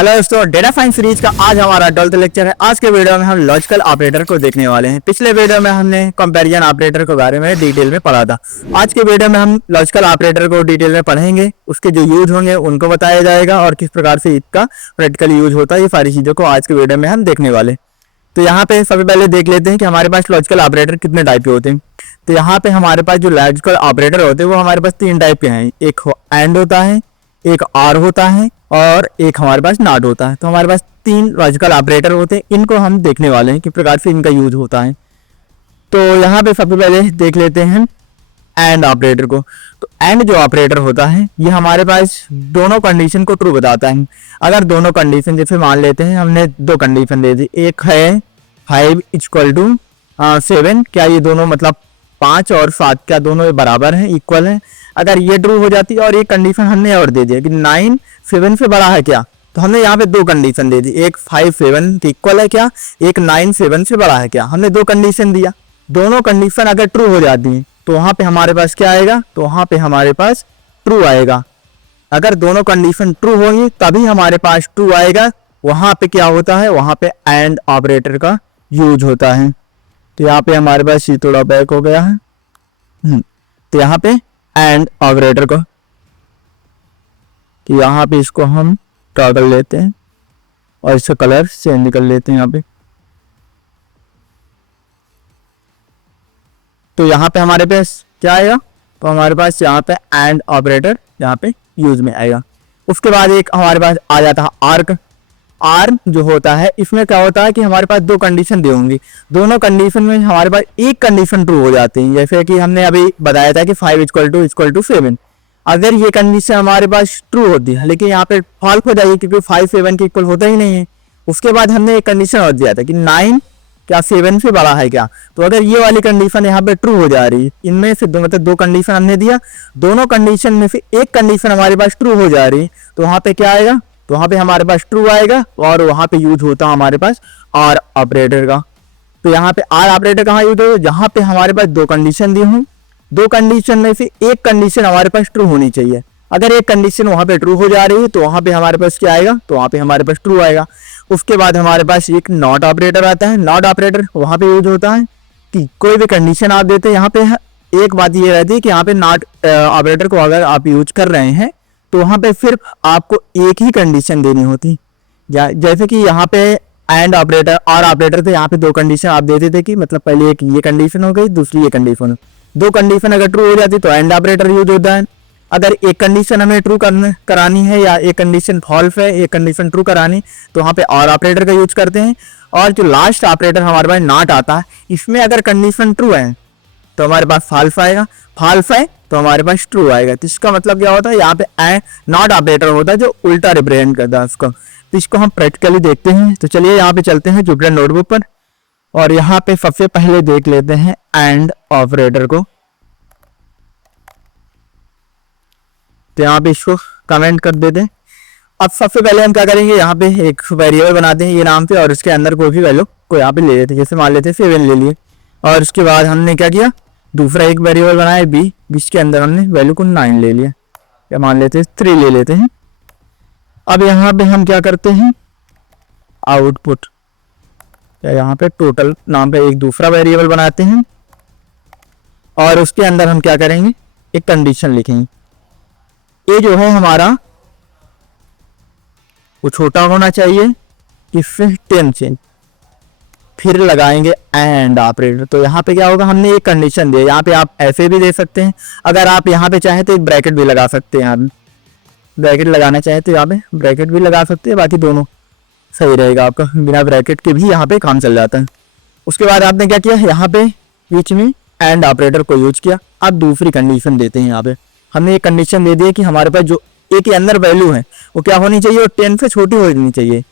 Hello दोस्तों, data science series का आज हमारा 12th लेक्चर है। आज के वीडियो में हम लॉजिकल ऑपरेटर को देखने वाले हैं। पिछले वीडियो में हमने कंपैरिजन ऑपरेटर के बारे में डिटेल में पढ़ा था। आज के वीडियो में हम लॉजिकल ऑपरेटर को डिटेल में पढ़ेंगे, उसके जो यूज होंगे उनको बताया जाएगा और किस प्रकार से इसका प्रैक्टिकल यूज होता है। ये सारी चीज़ों को आज के वीडियो में हम देखने वाले। तो यहाँ पे सबसे पहले देख लेते हैं कि हमारे पास लॉजिकल ऑपरेटर कितने टाइप के होते हैं। तो यहाँ पे हमारे पास जो लॉजिकल ऑपरेटर होते हैं वो हमारे पास 3 टाइप के हैं। एक एंड होता है, एक आर होता है और एक हमारे पास नॉट होता है। तो हमारे पास 3 लॉजिकल ऑपरेटर होते हैं, इनको हम देखने वाले हैं किस प्रकार से इनका यूज होता है। तो यहाँ पे सबसे पहले देख लेते हैं एंड ऑपरेटर को। तो एंड जो ऑपरेटर होता है ये हमारे पास दोनों कंडीशन को ट्रू बताता है। अगर दोनों कंडीशन, जैसे मान लेते हैं हमने 2 कंडीशन दे दी, एक है 5 = 7, क्या ये दोनों मतलब 5 और 7 क्या दोनों बराबर हैं, इक्वल हैं। अगर ये ट्रू हो जाती है और एक कंडीशन हमने और दे दिया कि 9 7 से बड़ा है क्या, तो हमने यहाँ पे 2 कंडीशन दे दी, एक 5 7 के इक्वल है क्या, एक 9 7 से बड़ा है क्या। हमने 2 कंडीशन दिया, दोनों कंडीशन अगर ट्रू हो जाती हैं तो वहाँ पे हमारे पास क्या आएगा, तो वहाँ पे हमारे पास ट्रू आएगा। अगर दोनों कंडीशन ट्रू होंगी तभी हमारे पास ट्रू आएगा। वहाँ पे क्या होता है, वहाँ पे एंड ऑपरेटर का यूज होता है। तो यहाँ पे हमारे पास ये थोड़ा बैक हो गया है। तो यहाँ पे एंड ऑपरेटर को, कि यहाँ पे इसको हम टॉगल लेते हैं और इसका कलर चेंज कर लेते हैं यहाँ पे। तो यहाँ पे हमारे पास क्या आएगा, तो हमारे पास यहाँ पे एंड ऑपरेटर यहाँ पे यूज में आएगा। उसके बाद एक हमारे पास आ जाता है आर्क। आर जो होता है इसमें क्या होता है कि हमारे पास 2 कंडीशन दी होंगी, दोनों कंडीशन में हमारे पास एक कंडीशन ट्रू हो जाती है। जैसे कि हमने अभी बताया था कि 5 = 7, अगर ये कंडीशन हमारे पास ट्रू होती है लेकिन यहाँ पे फॉल्स हो जाएगी क्योंकि 5 7 के इक्वल होता ही नहीं है। उसके बाद हमने एक कंडीशन और दिया था कि 9 क्या 7 से बड़ा है क्या, तो अगर ये वाली कंडीशन यहाँ पे ट्रू हो जा रही है, इनमें से मतलब 2 कंडीशन हमने दिया, दोनों कंडीशन में से एक कंडीशन हमारे पास ट्रू हो जा रही है, तो वहाँ पे क्या आएगा, तो वहाँ पे हमारे पास ट्रू आएगा और वहाँ पे यूज होता है हमारे पास आर ऑपरेटर का। तो यहाँ पे आर ऑपरेटर कहाँ यूज होगा, जहाँ पे हमारे पास 2 कंडीशन दी हों, 2 कंडीशन में से एक कंडीशन हमारे पास ट्रू होनी चाहिए। अगर एक कंडीशन वहाँ पे ट्रू हो जा रही है तो वहाँ पे हमारे पास क्या आएगा, तो वहाँ पे हमारे पास ट्रू आएगा। उसके बाद हमारे पास एक नॉट ऑपरेटर आता है। नॉट ऑपरेटर वहाँ पे यूज होता है कि कोई भी कंडीशन आप देते हैं, यहाँ पे एक बात ये रहती है कि यहाँ पे नॉट ऑपरेटर को अगर आप यूज कर रहे हैं तो वहाँ पे सिर्फ आपको एक ही कंडीशन देनी होती। जैसे कि यहाँ पे एंड ऑपरेटर और ऑपरेटर थे, यहाँ पे 2 कंडीशन आप देते थे कि मतलब पहले एक ये कंडीशन हो गई, दूसरी ये कंडीशन। 2 कंडीशन अगर ट्रू हो जाती तो एंड ऑपरेटर यूज होता है। अगर एक कंडीशन हमें ट्रू करानी है या एक कंडीशन फॉल्स है, एक कंडीशन ट्रू करानी, तो वहाँ पे और ऑपरेटर का यूज करते हैं। और जो लास्ट ऑपरेटर हमारे पास नॉट आता है, इसमें अगर कंडीशन ट्रू है तो हमारे पास फॉल्स आएगा, फॉल्स है तो हमारे पास ट्रू आएगा। तो इसका मतलब क्या होता है, यहाँ पे नॉट ऑपरेटर होता है जो उल्टा रिप्रेजेंट करता है उसको। तो इसको हम प्रैक्टिकली देखते हैं। तो चलिए यहाँ पे चलते हैं जुपिटर नोटबुक पर और यहाँ पे सबसे पहले देख लेते हैं एंड ऑपरेटर को। तो यहाँ पे इसको कमेंट कर देते हैं। अब सबसे पहले हम क्या करेंगे, यहाँ पे एक वेरिएबल बनाते हैं ये नाम पे और उसके अंदर कोई भी वैल्यू को यहाँ पे ले लेते हैं। जैसे मान लेते हैं 7 ले लिए और उसके बाद हमने क्या किया, दूसरा एक वेरिएबल बनाया बी, जिसके अंदर हमने वैल्यू को 9 ले लिया, या मान लेते हैं 3 ले लेते हैं। अब यहाँ पे हम क्या करते हैं, आउटपुट या यहाँ पे टोटल नाम पे एक दूसरा वेरिएबल बनाते हैं और उसके अंदर हम क्या करेंगे, एक कंडीशन लिखेंगे। ये जो है हमारा वो छोटा होना चाहिए कि 10 से, फिर लगाएंगे एंड ऑपरेटर। तो यहाँ पे क्या होगा, हमने एक कंडीशन दिया, यहाँ पे आप ऐसे भी दे सकते हैं, अगर आप यहाँ पे चाहें तो एक ब्रैकेट भी लगा सकते हैं। यहाँ ब्रैकेट लगाना चाहे तो यहाँ पे ब्रैकेट भी लगा सकते हैं, बाकी दोनों सही रहेगा आपका, बिना ब्रैकेट के भी यहाँ पे काम चल जाता है। उसके बाद आपने क्या किया, यहाँ पे बीच में एंड ऑपरेटर को यूज किया। अब दूसरी कंडीशन देते हैं। यहाँ पे हमने एक कंडीशन दे दी कि हमारे पास जो ए के अंदर वैल्यू है वो क्या होनी चाहिए, और 10 से छोटी होनी चाहिए।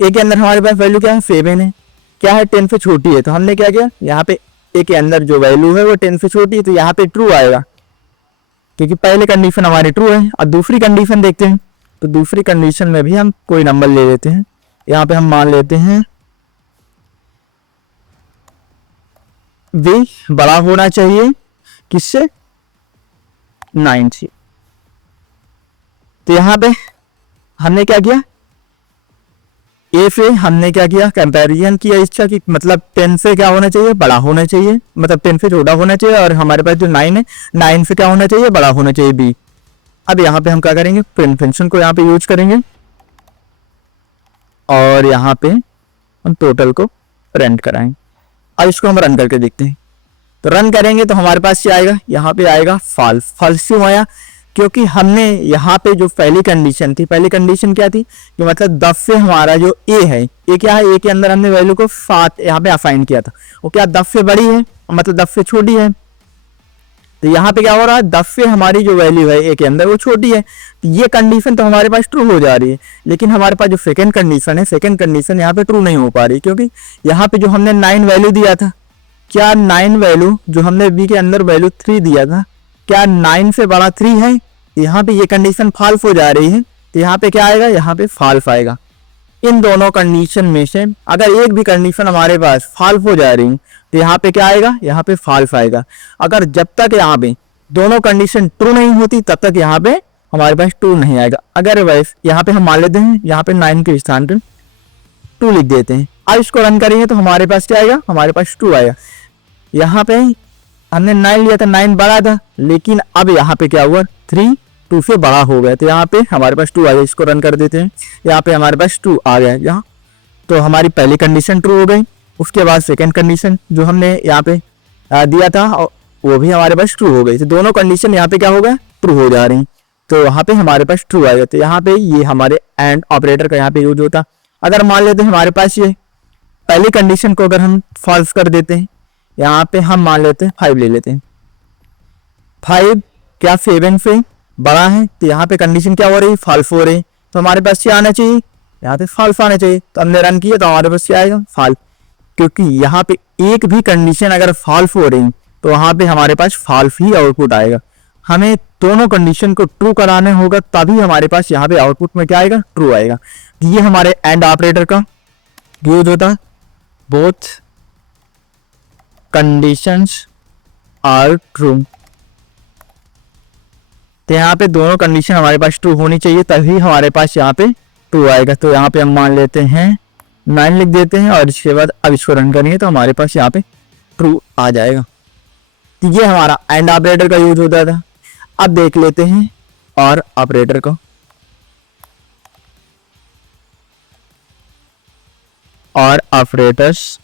ए के अंदर हमारे पास वैल्यू क्या है, 7 है, क्या है 10 से छोटी है। तो हमने क्या किया, यहाँ पे ए के अंदर जो वैल्यू है वो 10 से छोटी है, तो यहाँ पे ट्रू आएगा क्योंकि पहले कंडीशन हमारी ट्रू है। और दूसरी कंडीशन देखते हैं, तो दूसरी कंडीशन में भी हम कोई नंबर ले लेते हैं। यहाँ पे हम मान लेते हैं बी बड़ा होना चाहिए किससे, 9 से। तो यहाँ पे हमने क्या किया, ए से हमने क्या किया, कंपैरिजन किया इसका कि मतलब 10 से क्या होना चाहिए, बड़ा होना चाहिए, मतलब 10 से छोटा होना चाहिए, और हमारे पास जो 9 है 9 से क्या होना चाहिए, बड़ा होना चाहिए बी। अब यहाँ पे हम क्या करेंगे, प्रिंट फंक्शन को यहाँ पे यूज करेंगे और यहाँ पे हम टोटल को प्रिंट कराएंगे। अब इसको हम रन करके देखते हैं। तो रन करेंगे तो हमारे पास क्या आएगा, यहाँ पे आएगा फॉल्स। फॉल्स क्यों आया, क्योंकि हमने यहाँ पे जो पहली कंडीशन थी, पहली कंडीशन क्या थी कि मतलब 10 से हमारा जो ए है, ए क्या है, ए के अंदर हमने वैल्यू को 7 यहाँ पे असाइन किया था, वो क्या 10 से बड़ी है, मतलब 10 से छोटी है। तो यहाँ पे क्या हो रहा है, 10 से हमारी जो वैल्यू है ए के अंदर वो छोटी है, तो ये कंडीशन तो हमारे पास ट्रू हो जा रही है। लेकिन हमारे पास जो सेकंड कंडीशन है, सेकंड कंडीशन यहाँ पे ट्रू नहीं हो पा रही, क्योंकि यहाँ पे जो हमने 9 वैल्यू दिया था, क्या 9 वैल्यू जो हमने बी के अंदर वैल्यू 3 दिया था, क्या 9 से बड़ा 3 है। यहाँ पे ये कंडीशन फॉल्स हो जा रही है, तो यहाँ पे क्या आएगा, यहाँ पे फॉल्स आएगा। इन दोनों कंडीशन में से अगर एक भी कंडीशन हमारे पास फॉल्स हो जा रही है तो यहाँ पे क्या आएगा, यहाँ पे फॉल्स आएगा। अगर जब तक यहाँ पे दोनों कंडीशन ट्रू नहीं होती तब तक यहाँ पे हमारे पास ट्रू नहीं आएगा। अगर वैसे यहाँ पे हम मान लेते हैं, यहाँ पे 9 के स्थान पे 2 लिख देते हैं। अब इसको रन करेंगे तो हमारे पास क्या आएगा, हमारे पास 2 आएगा। यहाँ पे हमने 9 लिया था, 9 बड़ा था, लेकिन अब यहाँ पे क्या हुआ, 3 2 से बड़ा हो गया, तो यहाँ पे हमारे पास 2 आ गया। इसको रन कर देते हैं, यहाँ पे हमारे पास 2 आ गया यहाँ। तो हमारी पहली कंडीशन ट्रू हो गई। उसके बाद सेकंड कंडीशन जो हमने यहाँ पे दिया था वो भी हमारे पास ट्रू हो गई। तो दोनों कंडीशन यहाँ पे क्या हो गया, ट्रू हो जा रही। तो यहाँ पे हमारे पास ट्रू आएगा। तो यहाँ पे ये हमारे एंड ऑपरेटर का यहाँ पे यूज होता। अगर मान लेते हैं हमारे पास ये पहली कंडीशन को अगर हम फॉल्स कर देते हैं, यहाँ पे हम मान लेते हैं 5 ले लेते हैं, 5 क्या 7 से बड़ा है, तो यहाँ पे कंडीशन क्या हो रही है, फॉल्स हो रही। तो हमारे पास क्या आना चाहिए, यहाँ पे फॉल्स आना चाहिए। तो हमने रन किया तो हमारे पास क्या आएगा, फॉल्स। क्योंकि यहाँ पे एक भी कंडीशन अगर फॉल्स हो रही तो वहां पे हमारे पास फॉल्स ही आउटपुट आएगा। हमें दोनों कंडीशन को ट्रू कराने होगा तभी हमारे पास यहाँ पे आउटपुट में क्या आएगा, ट्रू आएगा। ये हमारे एंड ऑपरेटर का यूज होता है। बोथ कंडीशंस आर ट्रू, तो यहाँ पे दोनों कंडीशन हमारे पास ट्रू होनी चाहिए तभी हमारे पास यहाँ पे ट्रू आएगा। तो यहाँ पे हम मान लेते हैं 9 लिख देते हैं और इसके बाद अब इसको रन करेंगे तो हमारे पास यहाँ पे ट्रू आ जाएगा। तो ये हमारा एंड ऑपरेटर का यूज होता था। अब देख लेते हैं और ऑपरेटर को। और ऑपरेटर्स,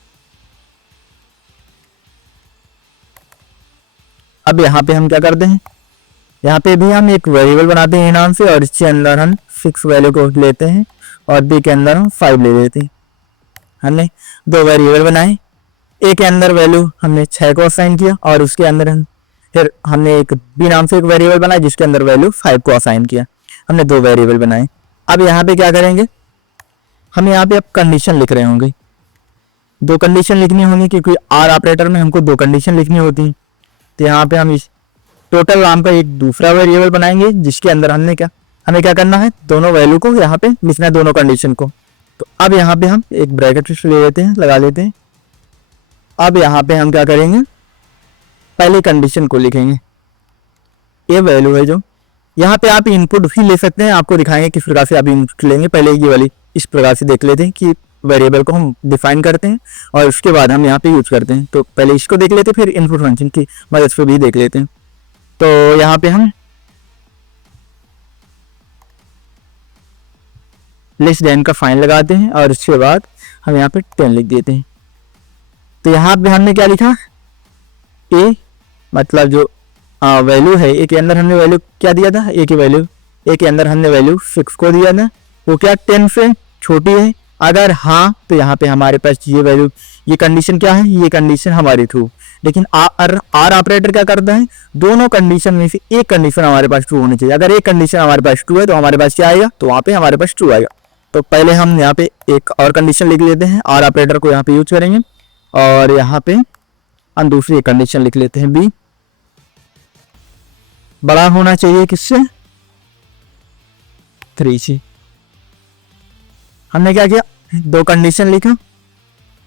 अब यहाँ पे हम क्या करते हैं, यहाँ पे भी हम एक वेरिएबल बनाते हैं नाम से और इसके अंदर हम 6 वैल्यू को लेते हैं और बी के अंदर हम 5 ले लेते हैं। हमने 2 वेरिएबल बनाए, ए के अंदर वैल्यू हमने 6 को असाइन किया और उसके अंदर फिर हमने एक बी नाम से एक वेरिएबल बनाया जिसके अंदर वैल्यू 5 को असाइन किया। हमने 2 वेरिएबल बनाए। अब यहाँ पे क्या करेंगे, हम यहाँ पे अब कंडीशन लिख रहे होंगे, 2 कंडीशन लिखनी होंगी क्योंकि आर ऑपरेटर में हमको 2 कंडीशन लिखनी होती है। तो यहाँ पे हम इस टोटल नाम का एक दूसरा वेरिएबल बनाएंगे जिसके अंदर हमें क्या करना है, दोनों वैल्यू को यहाँ पे लिखना है, दोनों कंडीशन को। तो अब यहाँ पे हम एक ब्रैकेट ले लेते हैं, लगा लेते हैं। अब यहाँ पे हम क्या करेंगे, पहली कंडीशन को लिखेंगे, ये वैल्यू है जो यहाँ पे आप इनपुट भी ले सकते हैं, आपको दिखाएंगे किस प्रकार से आप इनपुट लेंगे। पहले ये वाली इस प्रकार से देख लेते हैं कि वेरिएबल को हम डिफाइन करते हैं और उसके बाद हम यहाँ पे यूज करते हैं। तो पहले इसको देख लेते हैं, फिर इनपुट फंक्शन की मदद से भी देख लेते हैं। तो यहाँ पे हम लेस देन का फाइन लगाते हैं और उसके बाद हम यहाँ पे 10 लिख देते हैं। तो यहाँ पे हमने क्या लिखा, ए मतलब जो वैल्यू है, ए के अंदर हमने वैल्यू क्या दिया था, ए की वैल्यू, ए के अंदर हमने वैल्यू 6 को दिया था, वो क्या 10 से छोटी है। अगर हाँ तो यहाँ पे हमारे पास ये वैल्यू, ये कंडीशन क्या है, ये कंडीशन हमारी ट्रू। लेकिन आर ऑपरेटर क्या करता है, दोनों कंडीशन में से एक कंडीशन हमारे पास ट्रू होनी चाहिए। अगर एक कंडीशन हमारे पास ट्रू है तो हमारे पास क्या आएगा, तो वहाँ पे हमारे पास ट्रू आएगा। तो पहले हम यहाँ पे एक और कंडीशन लिख लेते हैं, आर ऑपरेटर को यहाँ पे यूज करेंगे और यहाँ पे हम दूसरी एक कंडीशन लिख लेते हैं, बी बड़ा होना चाहिए किससे, 3 से। हमने क्या किया, 2 कंडीशन लिखा।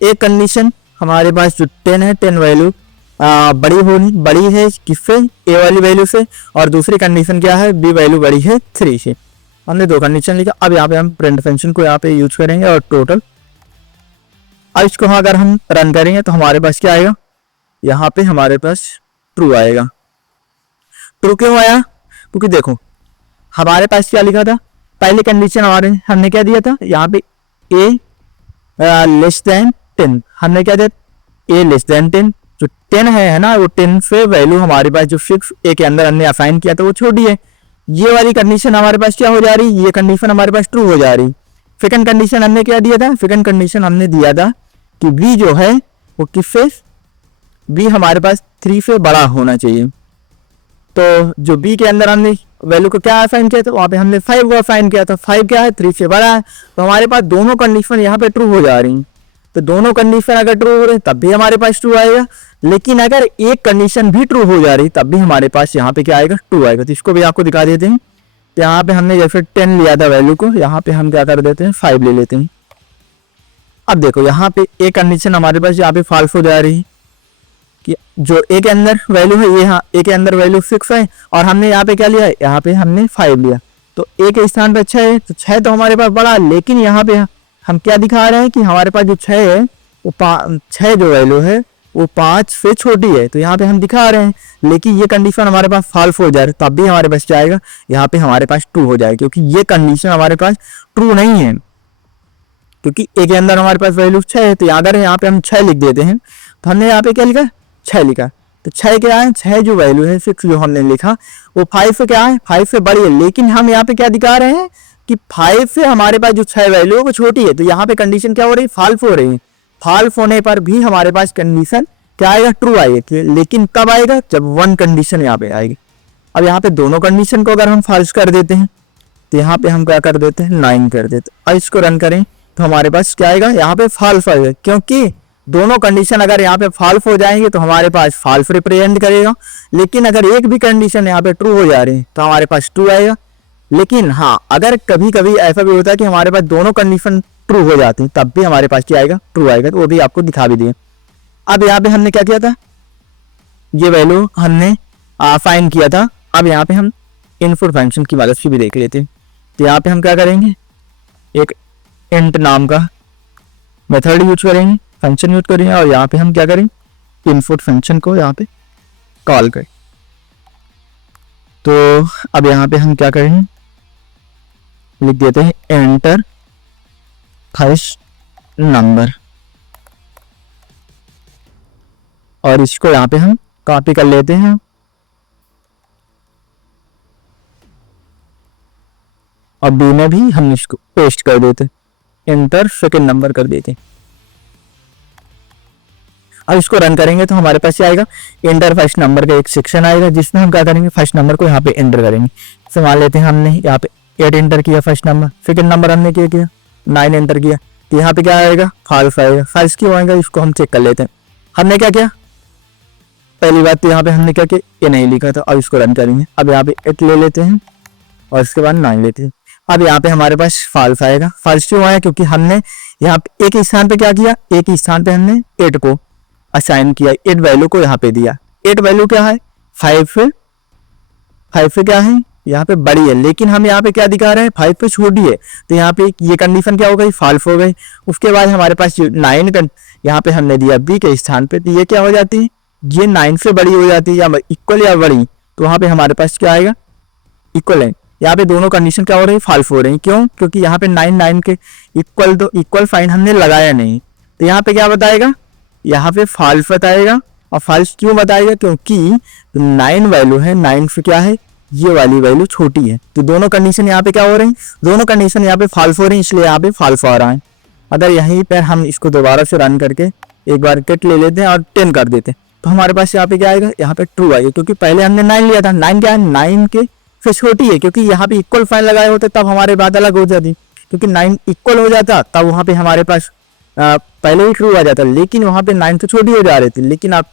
एक कंडीशन हमारे पास जो 10 है, 10 वैल्यू बड़ी है किससे, ए वाली वैल्यू से, और दूसरी कंडीशन क्या है, बी वैल्यू बड़ी है 3 से। हमने 2 कंडीशन लिखा। अब यहाँ पे हम प्रिंट फंक्शन को यहाँ पे यूज करेंगे और टोटल। अब इसको अगर हम रन करेंगे तो हमारे पास क्या आएगा, यहाँ पे हमारे पास ट्रू आएगा। ट्रू क्यों आया, क्योंकि देखो हमारे पास क्या लिखा था, पहली कंडीशन हमने क्या दिया था, यहाँ पे ए लेस देन 10, हमने क्या दिया, ए लेस देन 10। जो 10 है ना, वो 10 से वैल्यू हमारे पास जो फिक्स ए के अंदर हमने असाइन किया था वो छोटी है। ये वाली कंडीशन हमारे पास क्या हो जा रही, ये कंडीशन हमारे पास ट्रू हो जा रही। सेकंड कंडीशन हमने क्या दिया था, सेकंड कंडीशन हमने दिया था कि बी जो है वो किससे, बी हमारे पास 3 से बड़ा होना चाहिए। तो जो बी के अंदर हमने वैल्यू को क्या असाइन किया था, वहां पे हमने 5 को असाइन किया था। 5 क्या है, 3 से बड़ा है। तो हमारे पास दोनों कंडीशन यहाँ पे ट्रू हो जा रही। तो दोनों कंडीशन अगर ट्रू हो रही तब भी हमारे पास ट्रू आएगा, लेकिन अगर एक कंडीशन भी ट्रू हो जा रही तब भी हमारे पास यहाँ पे क्या आएगा, ट्रू आएगा। तो इसको भी आपको दिखा देते हैं। तो यहाँ पे हमने जैसे 10 लिया था वैल्यू को, यहाँ पे हम क्या कर देते हैं, 5 ले लेते हैं। अब देखो यहाँ पे एक कंडीशन हमारे पास यहाँ पे फॉल्स हो जा रही है कि जो ए के अंदर वैल्यू है, ये हाँ ए के अंदर वैल्यू 6 है और हमने यहाँ पे क्या लिया है, यहाँ पे हमने 5 लिया। तो ए के स्थान पे 6 है, तो 6 तो हमारे पास बड़ा, लेकिन यहाँ पे हम क्या दिखा रहे हैं कि हमारे पास जो 6 है वो 6 जो वैल्यू है वो 5 से छोटी है। तो यहाँ पे हम दिखा रहे हैं, लेकिन ये कंडीशन हमारे पास फॉल्स हो जाए तब भी हमारे पास क्या आएगा, यहाँ पे हमारे पास ट्रू हो जाएगा, क्योंकि ये कंडीशन हमारे पास ट्रू नहीं है। क्योंकि ए के अंदर हमारे पास वैल्यू 6 है, तो अगर यहाँ पे हम 6 लिख देते हैं तो हमने यहाँ पे क्या लिखा, 6 लिखा। तो 6 क्या है, 6 जो वैल्यू है 6 जो हमने लिखा वो 5 से क्या है, 5 से बड़ी है। लेकिन हम यहाँ पे क्या दिखा रहे हैं कि 5 से हमारे पास जो 6 वैल्यू है वो छोटी है। तो यहाँ पे कंडीशन क्या हो रही है, फॉल्स हो रही है। फॉल्स होने पर भी हमारे पास कंडीशन क्या आएगा, ट्रू आएगी। लेकिन कब आएगा, जब 1 कंडीशन यहाँ पे आएगी। अब यहाँ पे दोनों कंडीशन को अगर हम फॉल्स कर देते हैं तो यहाँ पे हम क्या कर देते हैं, 9 कर देते हैं। अब इसको रन करें तो हमारे पास क्या आएगा, यहाँ पे फॉल्स आएगा, क्योंकि दोनों कंडीशन अगर यहाँ पे फॉल्स हो जाएंगे तो हमारे पास फॉल्स रिप्रेजेंट करेगा। लेकिन अगर एक भी कंडीशन यहाँ पे ट्रू हो जा रही है तो हमारे पास ट्रू आएगा। लेकिन हाँ, अगर कभी कभी ऐसा भी होता है कि हमारे पास दोनों कंडीशन ट्रू हो जाती है तब भी हमारे पास क्या आएगा, ट्रू आएगा। तो वो भी आपको दिखा भी दिए। अब यहाँ पे हमने क्या किया था, ये वैल्यू हमने फाइंड किया था। अब यहाँ पे हम इनपुट फंक्शन की मदद से भी देख लेते हैं। तो यहाँ पे हम क्या करेंगे, एक इंट नाम का मेथड यूज करेंगे, फंक्शन यूज करेंगे और यहाँ पे हम क्या करेंगे, इनपुट फंक्शन को यहाँ पे कॉल करें। तो अब यहाँ पे हम क्या करेंगे, लिख देते हैं एंटर फर्स्ट नंबर और इसको यहाँ पे हम कॉपी कर लेते हैं और बी में भी हम इसको पेस्ट कर देते, एंटर सेकंड नंबर कर देते। अब इसको रन करेंगे तो हमारे पास क्या आएगा, एंटर फर्स्ट नंबर का एक सेक्शन आएगा जिसमें हम क्या करेंगे, फर्स्ट नंबर को यहाँ पे एंटर करेंगे। तो मान लेते हैं हमने यहाँ पे 8 एंटर किया फर्स्ट नंबर, सेकंड नंबर हमने क्या किया 9 एंटर किया। तो यहाँ पे क्या आएगा, फॉल्स आएगा। फॉल्स क्यों आएगा, इसको हम चेक कर लेते हैं। हमने क्या किया, पहली बात तो यहाँ पे हमने क्या किया, ये नहीं लिखा था। अब इसको रन करेंगे। अब यहाँ पे 8 ले लेते हैं और इसके बाद 9 लेते हैं। अब यहाँ पे हमारे पास फॉल्स आएगा। फॉल्स क्यों आया, क्योंकि हमने यहाँ पे एक स्थान पे क्या किया, एक स्थान पे हमने 8 को असाइन किया, 8 वैल्यू को यहाँ पे दिया। 8 वैल्यू क्या है, 5 से क्या है, यहाँ पे बड़ी है, लेकिन हम यहाँ पे क्या दिखा रहे हैं, 5 पे छोटी है। तो यहाँ पे ये कंडीशन क्या हो गई, फॉल्स हो गई। उसके बाद हमारे पास 9 यहाँ पे हमने दिया बी के स्थान पे, तो ये क्या हो जाती है, ये 9 से बड़ी हो जाती है या इक्वल या बड़ी। तो वहाँ पे हमारे पास क्या आएगा, इक्वल है। यहाँ पे दोनों कंडीशन क्या हो रही है, फॉल्स हो रही है। क्यों, क्योंकि यहाँ पे 9 के इक्वल, तो इक्वल साइन हमने लगाया नहीं। तो यहाँ पे क्या बताएगा, यहाँ पे फॉल्स बताएगा। और फॉल्स क्यों बताएगा, क्योंकि 9 वैल्यू है, 9 से क्या है, ये वाली वैल्यू छोटी है। तो दोनों कंडीशन यहाँ पे क्या हो रही है, दोनों कंडीशन यहाँ पे फॉल्स हो रही है, इसलिए यहाँ पे फॉल्स आ रहा है। अगर यहीं पर हम इसको दोबारा से रन करके एक बार कट ले लेते हैं और 10 कर देते हैं तो हमारे पास यहाँ पे क्या आएगा, यहाँ पे ट्रू आएगा। क्योंकि पहले हमने 9 लिया था, 9 क्या है, 9 के से छोटी है। क्योंकि यहाँ पे इक्वल फाइन लगाए होते तब हमारे बात अलग हो जाती, क्योंकि 9 इक्वल हो जाता तब वहाँ पे हमारे पास पहले ही ट्रू आ जाता, लेकिन वहाँ पे 9 से छोटी हो जा रही थी। लेकिन अब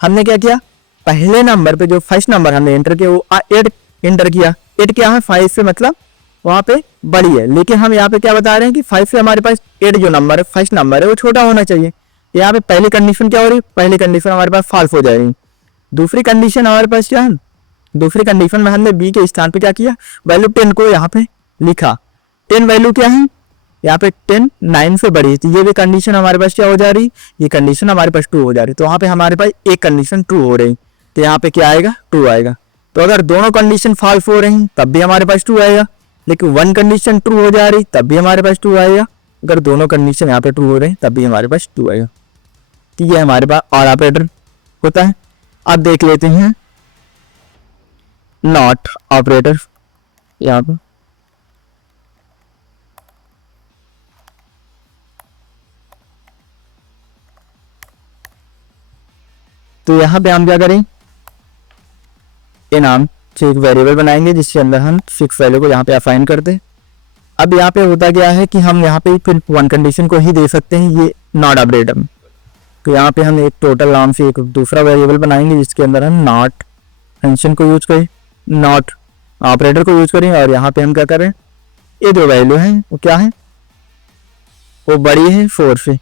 हमने क्या किया, पहले नंबर पे जो फर्स्ट नंबर हमने एंटर किया वो 8 एंटर किया। 8 क्या है, 5 से मतलब वहाँ पे बड़ी है। लेकिन हम यहाँ पे क्या बता रहे हैं कि 5 से हमारे पास 8 जो नंबर है, फर्स्ट नंबर है, वो छोटा होना चाहिए। यहाँ पे पहली कंडीशन क्या हो रही है, पहली कंडीशन हमारे पास फॉल्स हो जाएगी। दूसरी कंडीशन हमारे पास क्या है, दूसरी कंडीशन में हमने बी के स्थान पे क्या किया, वैल्यू 10 को यहाँ पे लिखा, 10 वैल्यू क्या है, यहाँ पे 10 9 से बड़ी है, तो ये भी कंडीशन हमारे पास क्या हो जा रही, ये कंडीशन हमारे पास ट्रू हो जा रही, तो वहाँ पे हमारे पास एक कंडीशन ट्रू हो रही, तो यहाँ पे क्या आएगा, ट्रू आएगा। तो अगर दोनों कंडीशन फॉल्स हो रही तब भी हमारे पास ट्रू आएगा, लेकिन वन कंडीशन ट्रू हो जा रही तब भी हमारे पास ट्रू आएगा, अगर दोनों कंडीशन यहाँ पे ट्रू हो रहे हैं तब भी हमारे पास ट्रू आएगा। तो ये हमारे पास और ऑपरेटर होता है। अब देख लेते हैं नॉट ऑपरेटर, यहाँ पर तो यहाँ पे हम क्या करें, ये नाम से एक वेरिएबल बनाएंगे जिसके अंदर हम फिक्स वैल्यू को यहाँ पे असाइन करते हैं। अब यहाँ पे होता क्या है कि हम यहाँ पे फिर वन कंडीशन को ही दे सकते हैं, ये नॉट ऑपरेटर में। तो यहाँ पे हम एक टोटल नाम से एक दूसरा वेरिएबल बनाएंगे जिसके अंदर हम नॉट फंक्शन को यूज करें, नॉट ऑपरेटर को यूज करें, और यहाँ पे हम क्या करें, ये जो वैल्यू है वो क्या है, वो बड़ी है 4 से।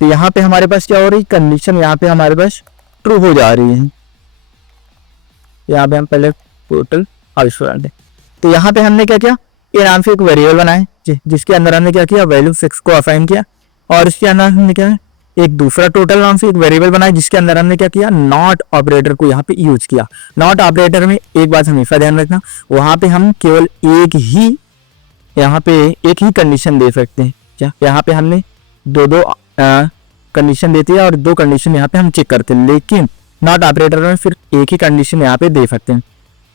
तो यहाँ पे हमारे पास क्या हो रही, कंडीशन यहाँ पे हमारे पास ट्रू हो जा रही है। यहाँ पे हम पहले टोटल हाउस दें, तो यहाँ पे हमने क्या किया, ये नाम से एक वेरिएबल बनाए जिसके अंदर हमने क्या किया, वैल्यू 6 को असाइन किया, और इसके अंदर हमने क्या है, एक दूसरा टोटल नाम से एक वेरिएबल बनाया जिसके अंदर हमने क्या किया, नॉट ऑपरेटर को यहाँ पे यूज किया। नॉट ऑपरेटर में एक बात हमेशा ध्यान रखना, वहां पे हम केवल एक ही यहाँ पे एक ही कंडीशन दे सकते हैं। क्या यहाँ पे हमने दो कंडीशन देती है और 2 कंडीशन यहाँ पे हम चेक करते हैं, लेकिन नॉट ऑपरेटर में फिर एक ही कंडीशन यहाँ पे दे सकते हैं।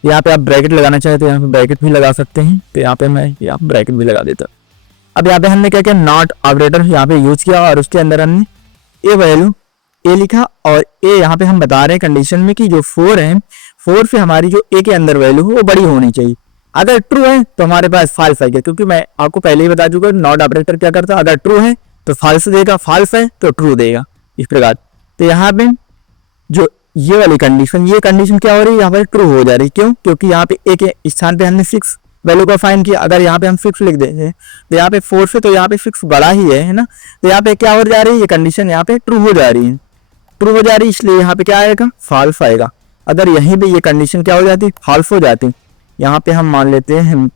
यहाँ पे आप ब्रैकेट लगाना चाहे तो यहाँ पे ब्रैकेट भी लगा सकते हैं, तो यहाँ पे मैं यहाँ ब्रैकेट भी लगा देता हूँ। अब यहाँ पे हमने क्या किया, नॉट ऑपरेटर यहाँ पे यूज किया और उसके अंदर हमने ए वैल्यू ए लिखा, और ए यहाँ पे हम बता रहे हैं कंडीशन में कि जो 4 है, 4 से हमारी जो ए के अंदर वैल्यू है वो बड़ी होनी चाहिए। अगर ट्रू है तो हमारे पास फॉल्स आएगा, क्योंकि मैं आपको पहले ही बता चुका नॉट ऑपरेटर क्या करता है, अगर ट्रू है तो फॉल्स देगा, फॉल्स है तो ट्रू देगा, इस प्रकार। तो यहाँ पे जो ये वाली कंडीशन, ये कंडीशन क्या हो रही है, यहाँ पर ट्रू हो जा रही है। क्यों, क्योंकि यहाँ पे ए के स्थान पे हमने 6 वैल्यू को फाइंड किया। अगर यहाँ पे हम 6 लिख देते हैं तो यहाँ पे 4 से, तो यहाँ पे 6 बड़ा ही है ना, तो यहाँ पे क्या हो जा रही है, ये कंडीशन यहाँ पे ट्रू हो जा रही है, ट्रू हो जा रही है, इसलिए यहाँ पे क्या आएगा, फॉल्स आएगा। अगर यहीं पे ये कंडीशन क्या हो जाती, फॉल्स हो जाती, यहाँ पे हम मान लेते हैं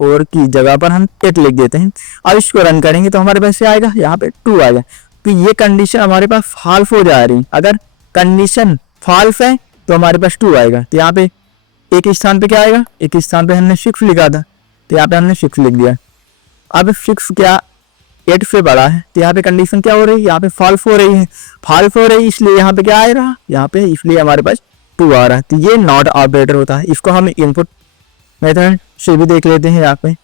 और की जगह पर हम 8 लिख देते हैं, अब इसको रन करेंगे तो हमारे पास आएगा, यहाँ पे ट्रू आएगा। तो ये कंडीशन हमारे पास फॉल्स हो जा रही, अगर कंडीशन फॉल्स है तो हमारे पास ट्रू आएगा। तो यहाँ पे एक स्थान पे क्या आएगा, एक स्थान पे हमने 6 लिखा था, तो यहाँ पे हमने 6 लिख दिया। अब 6 क्या 8 से बड़ा है, तो यहाँ पे कंडीशन क्या हो रही है, यहाँ पे फॉल्स हो रही है, फॉल्स हो रही है, इसलिए यहाँ पे क्या आ रहा, यहाँ पे इसलिए हमारे पास ट्रू आ रहा है। तो ये नॉट ऑपरेटर होता है, इसको हम इनपुट मेथड से भी देख लेते हैं यहाँ पे।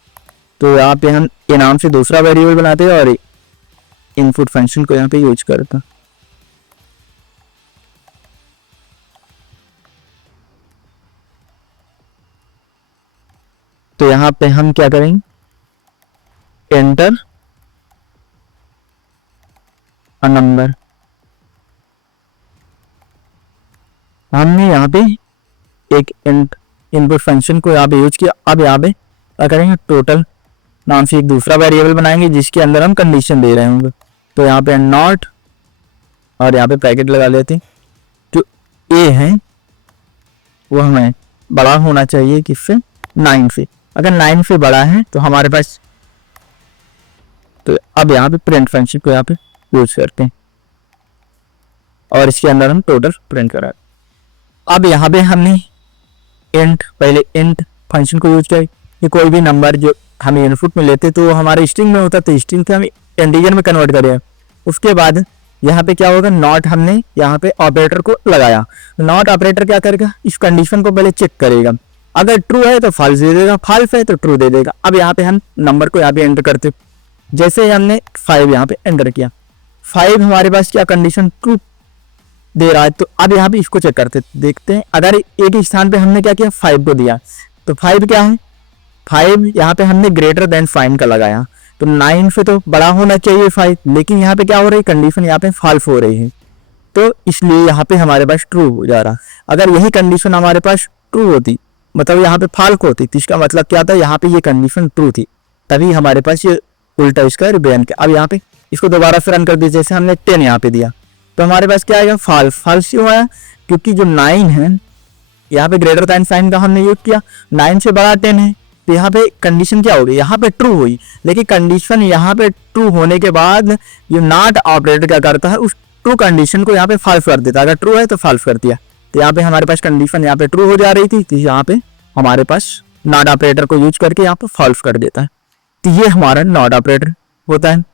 तो यहाँ पे हम ए नाम से दूसरा वेरिएबल बनाते हैं और इनपुट फंक्शन को यहाँ पे यूज करते हैं। तो यहाँ पे हम क्या करेंगे, एंटर अ नंबर, हमने यहाँ पे एक इनपुट फंक्शन को यहाँ पे यूज किया। अब यहाँ पे क्या करेंगे, टोटल नाम से एक दूसरा वेरिएबल बनाएंगे जिसके अंदर हम कंडीशन दे रहे होंगे। तो यहाँ पे नॉट और यहाँ पे ब्रैकेट लगा लेते हैं, जो ए है वो हमें बड़ा होना चाहिए किससे, 9 से। अगर 9 से बड़ा है तो हमारे पास, तो अब यहाँ पे प्रिंट फंक्शन को यहाँ पे यूज करते हैं और इसके अंदर हम टोटल प्रिंट करा। अब यहाँ पे हमने इंट, पहले इंट फंक्शन को यूज किया कि कोई भी नंबर जो हमें इनपुट में लेते तो हमारे स्ट्रिंग में होता, तो स्ट्रिंग से हम इंटीजर में कन्वर्ट करें। उसके बाद यहाँ पे क्या होगा, नॉट हमने यहाँ पे ऑपरेटर को लगाया। नॉट ऑपरेटर क्या करेगा, इस कंडीशन को पहले चेक करेगा, अगर ट्रू है तो फॉल्स दे देगा, फॉल्स है तो ट्रू दे देगा। अब यहाँ पे हम नंबर को यहाँ पे एंटर करते, जैसे ही हमने 5 यहाँ पे एंटर किया, 5 हमारे पास क्या कंडीशन ट्रू दे रहा है। तो अब यहाँ पे इसको चेक करते देखते हैं, अगर एक ही स्थान पे हमने क्या किया, 5 को दिया, तो 5 क्या है, 5 यहाँ पे हमने ग्रेटर देन 5 का लगाया, तो 9 से तो बड़ा होना चाहिए 5, लेकिन यहाँ पे क्या हो रही है, कंडीशन यहाँ पे फॉल्स हो रही है, तो इसलिए यहाँ पे हमारे पास ट्रू हो जा रहा। अगर यही कंडीशन हमारे पास ट्रू होती, मतलब यहाँ पे फॉल्स होती, तो इसका मतलब क्या था, यहाँ पे ये कंडीशन ट्रू थी, तभी हमारे पास ये उल्टा इसका रिबेन किया। अब यहाँ पे इसको दोबारा से रन कर दिया, जैसे हमने 10 यहाँ पे दिया, तो हमारे पास क्या आएगा, फॉल्स। फॉल्स क्यों आया, क्योंकि जो 9 है यहाँ पे ग्रेटर देन साइन का हमने यूज किया, 9 से बड़ा 10 है, तो यहाँ पे कंडीशन क्या होगी, यहाँ पे ट्रू हुई, लेकिन कंडीशन यहाँ पे ट्रू होने के बाद ये नॉट ऑपरेटर क्या करता है, उस ट्रू कंडीशन को यहाँ पे फॉल्स कर देता है। अगर ट्रू है तो फॉल्स कर दिया, तो यहाँ पे हमारे पास कंडीशन यहाँ पे ट्रू हो जा रही थी, तो यहाँ पे हमारे पास नॉट ऑपरेटर को यूज करके यहाँ पे फॉल्स कर देता है। तो ये हमारा नॉट ऑपरेटर होता है।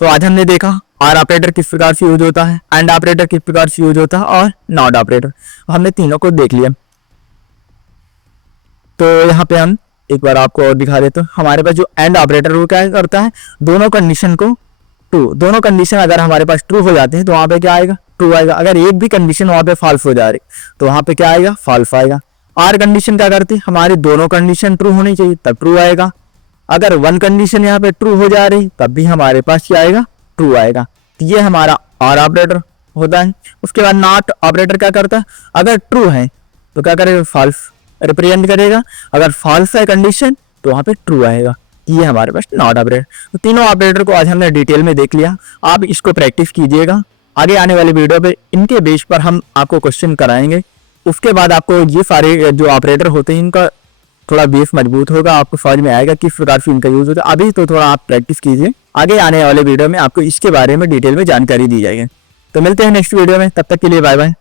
तो आज हमने देखा आर ऑपरेटर किस प्रकार से यूज होता है, एंड ऑपरेटर किस प्रकार से यूज होता है, और नॉट ऑपरेटर, हमने तीनों को देख लिया। तो यहाँ पे हम एक बार आपको और दिखा देते हैं। हमारे पास जो एंड ऑपरेटर वो क्या करता है, दोनों कंडीशन को ट्रू, दोनों कंडीशन अगर हमारे पास ट्रू हो जाते हैं तो वहां पे क्या आएगा, ट्रू आएगा। अगर एक भी कंडीशन वहां पे फॉल्स हो जा रही तो वहां पे क्या आएगा, फॉल्स आएगा। आर कंडीशन क्या करती है, हमारी दोनों कंडीशन ट्रू होनी चाहिए तब ट्रू आएगा। अगर वन कंडीशन यहाँ पे ट्रू हो जा रही तब भी हमारे पास क्या आएगा, ट्रू आएगा। तो ये हमारा आर ऑपरेटर होता है। उसके बाद नॉट ऑपरेटर क्या करता है, अगर ट्रू है तो क्या करेगा, फॉल्स रिप्रेजेंट करेगा, अगर फॉल्स है कंडीशन तो वहां पे ट्रू आएगा। ये हमारे पास नॉट ऑपरेटर। तो तीनों ऑपरेटर को आज हमने डिटेल में देख लिया। आप इसको प्रैक्टिस कीजिएगा, आगे आने वाले वीडियो पे इनके बेस पर हम आपको क्वेश्चन कराएंगे। उसके बाद आपको ये सारे जो ऑपरेटर होते हैं इनका थोड़ा बेस मजबूत होगा, आपको समझ में आएगा किस प्रकार से इनका यूज होता है। अभी तो थोड़ा आप प्रैक्टिस कीजिए, आगे आने वाले वीडियो में आपको इसके बारे में डिटेल में जानकारी दी जाएगी। तो मिलते हैं नेक्स्ट वीडियो में, तब तक के लिए बाय बाय।